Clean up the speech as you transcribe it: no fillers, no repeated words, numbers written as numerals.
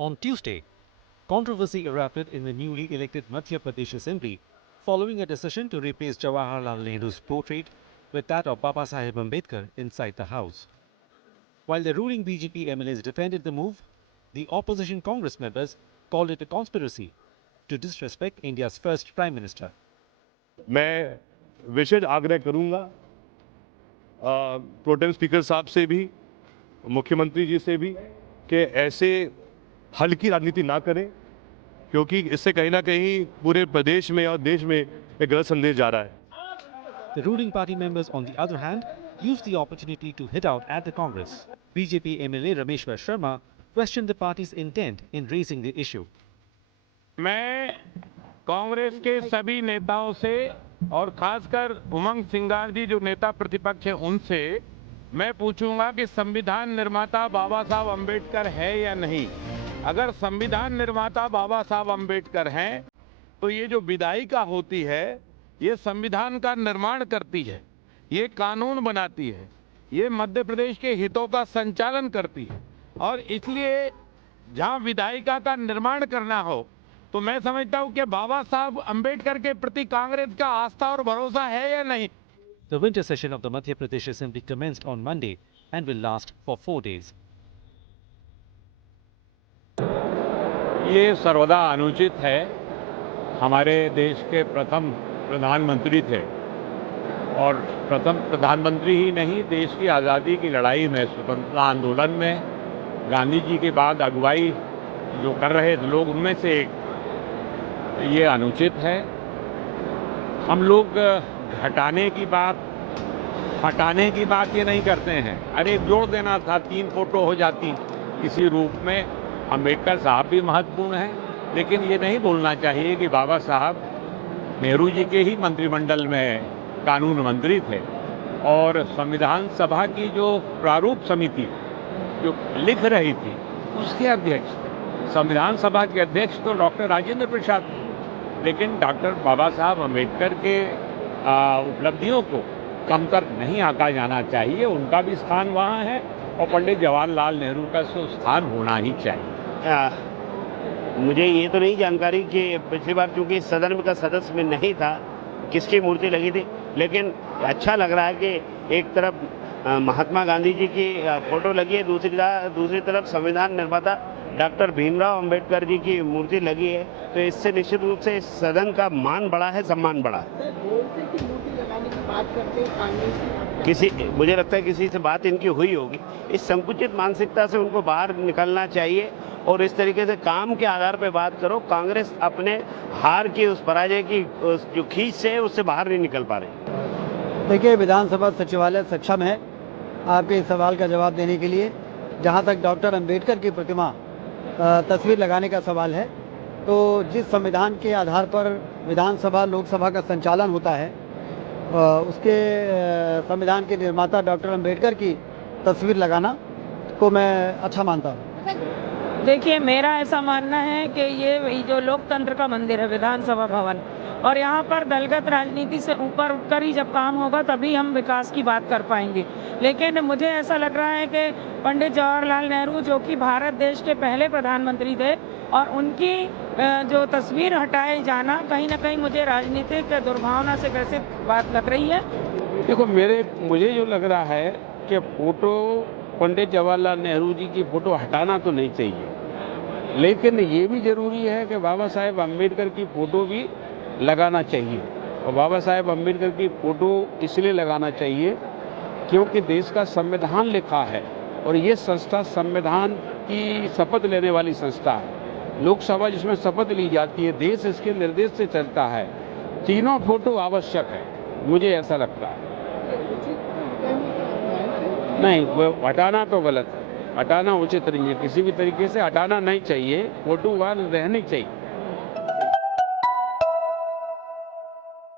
On Tuesday, controversy erupted in the newly elected Madhya Pradesh Assembly following a decision to replace Jawaharlal Nehru's portrait with that of Babasaheb Ambedkar inside the house. While the ruling BJP MLAs defended the move, the opposition Congress members called it a conspiracy to disrespect India's first Prime Minister. मैं विशेष आग्रह करूंगा pro tem speaker साहब से भी, मुख्यमंत्री जी से भी, कि ऐसे हल्की राजनीति ना करें, क्योंकि इससे कहीं ना कहीं पूरे प्रदेश में और देश में एक गलत संदेश जा रहा है। The ruling party members, on the other hand, used the opportunity to hit out at the Congress. BJP MLA Rameshwar Sharma questioned the party's intent in raising the issue. मैं कांग्रेस के सभी नेताओं से और खासकर उमंग सिंगार जी जो नेता प्रतिपक्ष है उनसे मैं पूछूंगा कि संविधान निर्माता बाबा साहब अम्बेडकर है या नहीं। अगर संविधान निर्माता बाबा साहब अम्बेडकर हैं तो ये जो विधायिका होती है ये संविधान का निर्माण करती है, ये कानून बनाती है, ये मध्य प्रदेश के हितों का संचालन करती है। और इसलिए जहां विधायिका का निर्माण करना हो तो मैं समझता हूं कि बाबा साहब अम्बेडकर के प्रति कांग्रेस का आस्था और भरोसा है या नहीं। The winter session of the Madhya Pradesh Assembly commenced on Monday and will last for 4 days. ये सर्वदा अनुचित है। हमारे देश के प्रथम प्रधानमंत्री थे और प्रथम प्रधानमंत्री ही नहीं, देश की आज़ादी की लड़ाई में, स्वतंत्रता आंदोलन में गांधी जी के बाद अगुवाई जो कर रहे लोग उनमें से एक, ये अनुचित है। हम लोग हटाने की बात ये नहीं करते हैं। अरे जोड़ देना था, 3 फोटो हो जाती किसी रूप में। अम्बेडकर साहब भी महत्वपूर्ण हैं, लेकिन ये नहीं बोलना चाहिए कि बाबा साहब नेहरू जी के ही मंत्रिमंडल में कानून मंत्री थे और संविधान सभा की जो प्रारूप समिति जो लिख रही थी उसके अध्यक्ष, संविधान सभा के अध्यक्ष तो डॉक्टर राजेंद्र प्रसाद थे। लेकिन डॉक्टर बाबा साहब अम्बेडकर के उपलब्धियों को कमतर नहीं आंका जाना चाहिए। उनका भी स्थान वहाँ है और पंडित जवाहरलाल नेहरू का स्थान होना ही चाहिए। मुझे ये तो नहीं जानकारी कि पिछली बार चूंकि सदन का सदस्य में नहीं था किसकी मूर्ति लगी थी, लेकिन अच्छा लग रहा है कि एक तरफ महात्मा गांधी जी की फोटो लगी है, दूसरी तरफ संविधान निर्माता डॉक्टर भीमराव अंबेडकर जी की मूर्ति लगी है। तो इससे निश्चित रूप से सदन का मान बढ़ा है, सम्मान बढ़ा है। मुझे लगता है किसी से बात इनकी हुई होगी। इस संकुचित मानसिकता से उनको बाहर निकलना चाहिए और इस तरीके से काम के आधार पर बात करो। कांग्रेस अपने हार की, उस पराजय की जो खींच से है उससे बाहर नहीं निकल पा रही। देखिए, विधानसभा सचिवालय सक्षम है आपके इस सवाल का जवाब देने के लिए। जहां तक डॉक्टर अंबेडकर की प्रतिमा तस्वीर लगाने का सवाल है, तो जिस संविधान के आधार पर विधानसभा लोकसभा का संचालन होता है उसके संविधान के निर्माता डॉक्टर अंबेडकर की तस्वीर लगाना को मैं अच्छा मानता हूँ। देखिए, मेरा ऐसा मानना है कि ये जो लोकतंत्र का मंदिर है विधानसभा भवन, और यहाँ पर दलगत राजनीति से ऊपर उठकर ही जब काम होगा तभी हम विकास की बात कर पाएंगे। लेकिन मुझे ऐसा लग रहा है कि पंडित जवाहरलाल नेहरू जो कि भारत देश के पहले प्रधानमंत्री थे और उनकी जो तस्वीर हटाए जाना कहीं ना कहीं मुझे राजनीतिक दुर्भावना से ग्रसित बात लग रही है। देखो, मुझे जो लग रहा है कि फोटो पंडित जवाहरलाल नेहरू जी की फोटो हटाना तो नहीं चाहिए, लेकिन ये भी जरूरी है कि बाबा साहेब अम्बेडकर की फोटो भी लगाना चाहिए। और बाबा साहेब अम्बेडकर की फोटो इसलिए लगाना चाहिए क्योंकि देश का संविधान लिखा है और ये संस्था संविधान की शपथ लेने वाली संस्था है। लोकसभा जिसमें शपथ ली जाती है, देश इसके निर्देश से चलता है। तीनों फोटो आवश्यक है, मुझे ऐसा लगता है। नहीं, वो हटाना तो गलत है, हटाना उचित नहीं है। किसी भी तरीके से हटाना नहीं चाहिए, फोटो वहाँ रहनी चाहिए।